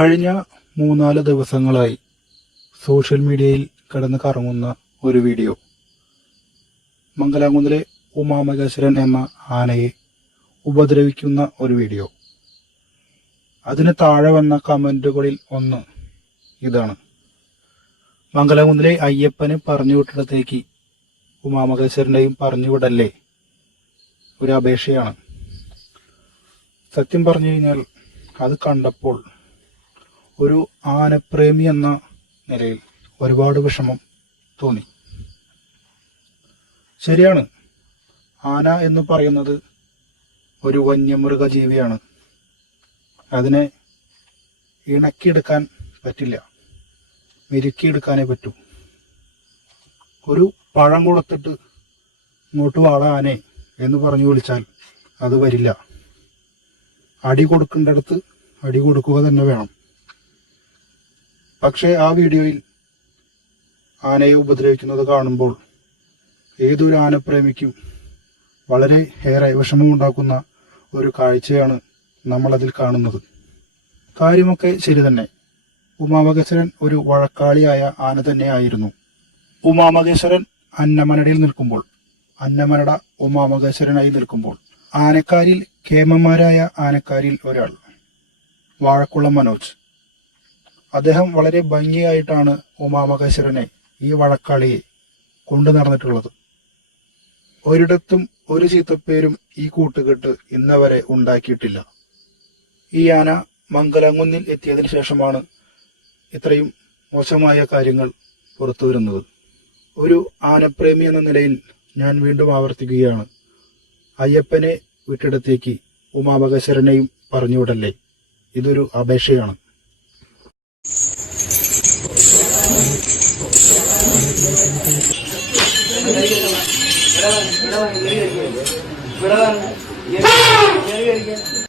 കഴിഞ്ഞ മൂന്നാൽ ദിവസങ്ങളായി സോഷ്യൽ മീഡിയയിൽ കിടന്ന് കറങ്ങുന്ന ഒരു വീഡിയോ. മംഗലാംകുന്നിലെ ഉമാമകേശ്വരൻ എന്ന ആനയെ ഉപദ്രവിക്കുന്ന ഒരു വീഡിയോ. അതിന് താഴെ വന്ന കമന്റുകളിൽ ഒന്ന് ഇതാണ്. മംഗലാംകുന്നിലെ അയ്യപ്പന് പറഞ്ഞു വിട്ടിടത്തേക്ക് ഉമാമഹേശ്വരന്റെയും പറഞ്ഞു വിടല്ലേ? ഒരു അപേക്ഷയാണ്. സത്യം പറഞ്ഞു കഴിഞ്ഞാൽ അത് കണ്ടപ്പോൾ ഒരു ആനപ്രേമി എന്ന നിലയിൽ ഒരുപാട് വിഷമം തോന്നി. ശരിയാണ്. ആന എന്ന് പറയുന്നത് ഒരു വന്യമൃഗ ജീവിയാണ് അതിനെ ഇണക്കിയെടുക്കാൻ പറ്റില്ല. മെരുക്കിയെടുക്കാനേ പറ്റൂ. ഒരു പഴം കൊടുത്തിട്ട് ഇങ്ങോട്ട് വാള ആനെ എന്ന് പറഞ്ഞു വിളിച്ചാൽ അത് വരില്ല. അടി കൊടുക്കേണ്ടടുത്ത് അടി കൊടുക്കുക തന്നെ വേണം. പക്ഷേ ആ വീഡിയോയിൽ ആനയെ ഉപദ്രവിക്കുന്നത് കാണുമ്പോൾ ഏതൊരു ആനപ്രേമിക്കും വളരെ ഏറെ വിഷമമുണ്ടാക്കുന്ന ഒരു കാഴ്ചയാണ് നമ്മളതിൽ കാണുന്നത്. കാര്യമൊക്കെ ശരി തന്നെ. ഉമാമകേശ്വരൻ ഒരു വഴക്കാളിയായ ആന തന്നെയായിരുന്നു. ഉമാമകേശ്വരൻ അന്നമനടയിൽ നിൽക്കുമ്പോൾ അന്നമനട ഉമാമകേശ്വരനായി നിൽക്കുമ്പോൾ ആനക്കാരിൽ കേമന്മാരായ ആനക്കാരിൽ ഒരാൾ വാഴക്കുളം മനോജ്. അദ്ദേഹം വളരെ ഭംഗിയായിട്ടാണ് ഉമാമഹേശ്വരനെ ഈ വഴക്കാളിയെ കൊണ്ടു നടന്നിട്ടുള്ളത്. ഒരിടത്തും ഒരു ചീത്തപ്പേരും ഈ കൂട്ടുകെട്ട് ഇന്നവരെ ഉണ്ടാക്കിയിട്ടില്ല. ഈ ആന മംഗലംകുന്നിൽ എത്തിയതിനു ശേഷമാണ് ഇത്രയും മോശമായ കാര്യങ്ങൾ പുറത്തു വരുന്നത്. ഒരു ആനപ്രേമി എന്ന നിലയിൽ ഞാൻ വീണ്ടും ആവർത്തിക്കുകയാണ്. അയ്യപ്പനെ വിട്ടിടത്തേക്ക് ഉമാപകശരനെയും പറഞ്ഞുവിടല്ലേ ഇതൊരു അപേക്ഷയാണ്. ഇവിടെ